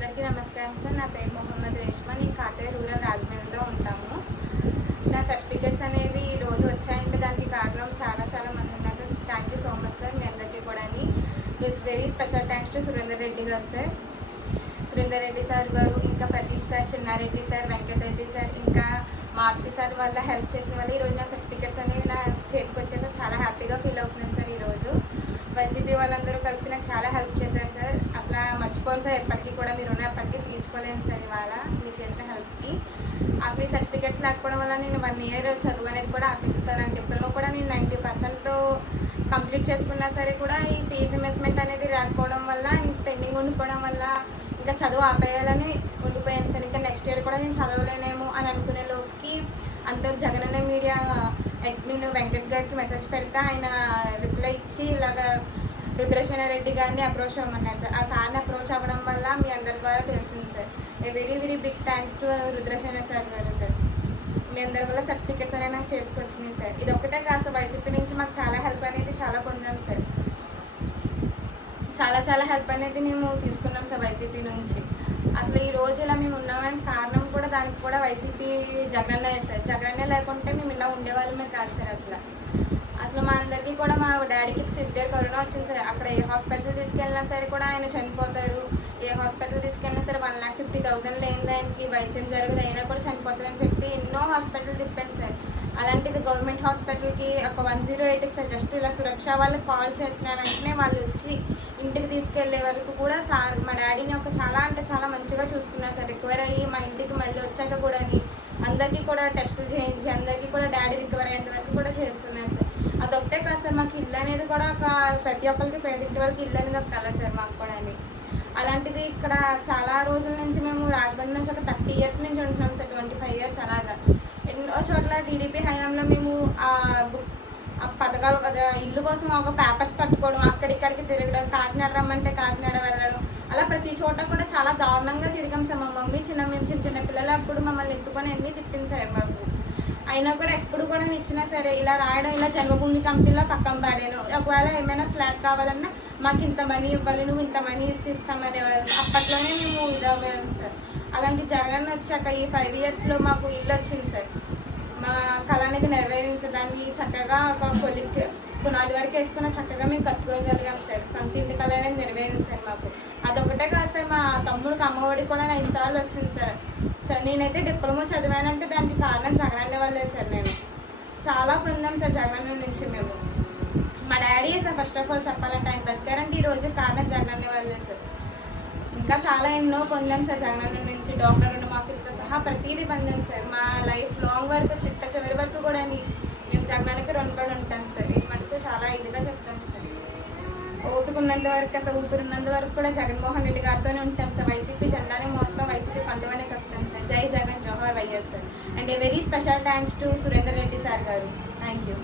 అందరికీ నమస్కారం సార్. నా పేరు మొహమ్మద్ రేష్మా. నేను కాతయ్య రూరల్ రాజమండ్రిలో ఉంటాము. నా సర్టిఫికేట్స్ అనేవి ఈ రోజు వచ్చాయంటే దానికి కారణం చాలా మంది ఉన్నారు sir. Thank you so much sir. మీ అందరికీ కూడా it's very special thanks to Surender Reddy గారు సార్. సురేందర్ రెడ్డి సార్ గారు, ఇంకా Pradeep sir, Chinna Reddy sir, Venkat Reddy sir, ఇంకా మారుతి సార్ వల్ల హెల్ప్ చేసిన వల్ల ఈరోజు నా సర్టిఫికేట్స్ అనేవి నా చేతికి వచ్చేసారి. చాలా హ్యాపీగా ఫీల్ అవుతున్నాను సార్. ఈరోజు వైసీపీ వాళ్ళందరూ కలిపి నాకు చాలా హెల్ప్ చేశారు సార్. అసలు మర్చిపోను సార్. ఎప్పటికీ కూడా మీరు ఎప్పటికీ తీర్చుకోలేను సార్ ఇవాళ మీరు చేసిన హెల్ప్కి. అసలు ఈ సర్టిఫికేట్స్ లేకపోవడం వల్ల నేను 1 year చదువు అనేది కూడా ఆపేసేసాను. డిప్లొమా కూడా నేను 90% కంప్లీట్ చేసుకున్నా సరే కూడా ఈ ఫీజు ఇన్వెస్ట్మెంట్ అనేది రాకపోవడం వల్ల ఇంక పెండింగ్ ఉండిపోవడం వల్ల ఇంకా చదువు ఆపేయాలని ఉండిపోయాను సార్. ఇంకా నెక్స్ట్ ఇయర్ కూడా నేను చదవలేనేమో అని అనుకునే లోపుకి అంత జగనన్న మీడియా అడ్మిన్ వెంకట్ గారికి మెసేజ్ పెడితే ఆయన రిప్లై ఇచ్చి ఇలాగ రుద్రసేనారెడ్డి గారిని అప్రోచ్ అవ్వమన్నారు సార్. ఆ సార్ని అప్రోచ్ అవ్వడం వల్ల మీ అందరి ద్వారా తెలిసింది sir. Very big thanks to Rudrasena sir గారు సార్. మీ అందరి వల్ల సర్టిఫికేట్స్ అనేవి నాకు చేతికి వచ్చినాయి సార్. ఇది ఒకటే కాదు సార్, వైసీపీ నుంచి మాకు చాలా హెల్ప్ అనేది చాలా పొందాం సార్. చాలా హెల్ప్ అనేది మేము తీసుకున్నాం సార్ వైసీపీ నుంచి. అసలు ఈ రోజు ఇలా మేము ఉన్నామని కారణం కూడా దానికి కూడా వైసీపీ జగనన్నే సార్. జగనన్నే లేకుంటే మేము ఇలా ఉండేవాళ్ళమే కాదు సార్. అసలు మా అందరికీ కూడా మా డాడీకి సివియర్ కరోనా వచ్చింది సార్. అక్కడ ఏ హాస్పిటల్ తీసుకెళ్ళినా సరే కూడా ఆయన చనిపోతారు. ఏ హాస్పిటల్ తీసుకెళ్ళినా సరే 1,50,000 లేని ఆయనకి వైద్యం జరగదు, అయినా కూడా చనిపోతారని చెప్పి ఎన్నో హాస్పిటల్ తిప్పాను సార్. అలాంటిది గవర్నమెంట్ హాస్పిటల్కి ఒక 108కి సార్ జస్ట్ ఇలా సురక్ష వాళ్ళకి కాల్ చేసిన వెంటనే వాళ్ళు వచ్చి ఇంటికి తీసుకెళ్లే వరకు కూడా సార్ మా డాడీని చాలా మంచిగా చూసుకున్నారు సార్. రికవర్ అయ్యి మా ఇంటికి మళ్ళీ వచ్చాక కూడా అందరికీ కూడా టెస్టులు చేయించి అందరికీ కూడా డాడీ రికవర్ అయ్యేంత వరకు కూడా చేస్తున్నాను సార్. అదొకటే కాదు సార్, మాకు ఇల్లు అనేది కూడా ప్రతి ఒక్కరికి పేదింటి వాళ్ళకి ఇల్లు అనేది ఒక కళ సార్ మాకు కూడా. అలాంటిది ఇక్కడ చాలా రోజుల నుంచి మేము రాజమండ్రి నుంచి ఒక 30 years నుంచి ఉంటున్నాం సార్. 25 years అలాగా ఎన్నో చోట్ల టీడీపీ హయాంలో మేము ఆ పథకాలు కదా ఇల్లు కోసం ఒక పేపర్స్ పట్టుకోవడం, అక్కడిక్కడికి తిరగడం, కాకినాడ రమ్మంటే కాకినాడ వెళ్ళడం, అలా ప్రతి చోట కూడా చాలా దారుణంగా తిరిగాం సార్. మా మమ్మీ మేము చిన్న పిల్లలు అప్పుడు మమ్మల్ని ఎత్తుకొని అన్నీ తిప్పింది సార్ మాకు. అయినా కూడా ఎప్పుడు కూడా ఇచ్చినా సరే ఇలా రాయడం, ఇలా జన్మభూమి కమిటీలో పక్కన పడాను. ఒకవేళ ఏమైనా ఫ్లాట్ కావాలన్నా మాకు ఇంత మనీ ఇవ్వాలి, నువ్వు ఇంత మనీ ఇస్తామనే అప్పట్లోనే మేము ఇదవ్వాము సార్. అలాంటి జగన్ వచ్చాక ఈ 5 yearsలో మాకు ఇల్లు వచ్చింది సార్. మా కళ అనేది నెరవేరింది సార్. దాన్ని చక్కగా ఒక కొలిక్కి పునాది వరకు వేసుకున్న చక్కగా మేము కట్టుకోగలిగాం సార్. సొంత ఇంటి కళ అనేది నెరవేరింది సార్ మాకు. అదొకటే కాదు సార్, మా తమ్ముడికి అమ్మఒడి కూడా 5 సార్లు వచ్చింది సార్. నేనైతే డిప్లొమా చదివానంటే దానికి కారణం జగనన్న వాళ్ళే సార్. నేను చాలా పొందాం సార్ జగనన్న నుంచి మేము. మా daddy sir first of all చెప్పాలంటే ఆయన బతికారంటే ఈరోజు కారణం జగనన్న వాళ్ళే సార్. ఇంకా చాలా ఎన్నో పొందాం సార్ జగనన్న నుంచి. డాక్టర్ రుణమాఫీలతో సహా ప్రతిదీ పొందాం సార్. మా లైఫ్ లాంగ్ వరకు చిట్ట చివరి వరకు కూడా మేము జగనన్నకి రుణపడి ఉంటాం సార్. ఇది మటుకు చాలా ఇదిగా చెప్తాను సార్. ఓపిక ఉన్నంత వరకు అసలు ఊపిరిన్నంత వరకు కూడా జగన్మోహన్ రెడ్డి గారితోనే ఉంటాం సార్. వైసీపీ జెండానే మోస్తాం, వైసీపీ కండువానే కప్తాం సార్. జై జగన్, జోహార్ YS sir. And a very special thanks to Surender Reddy sir గారు. Thank you.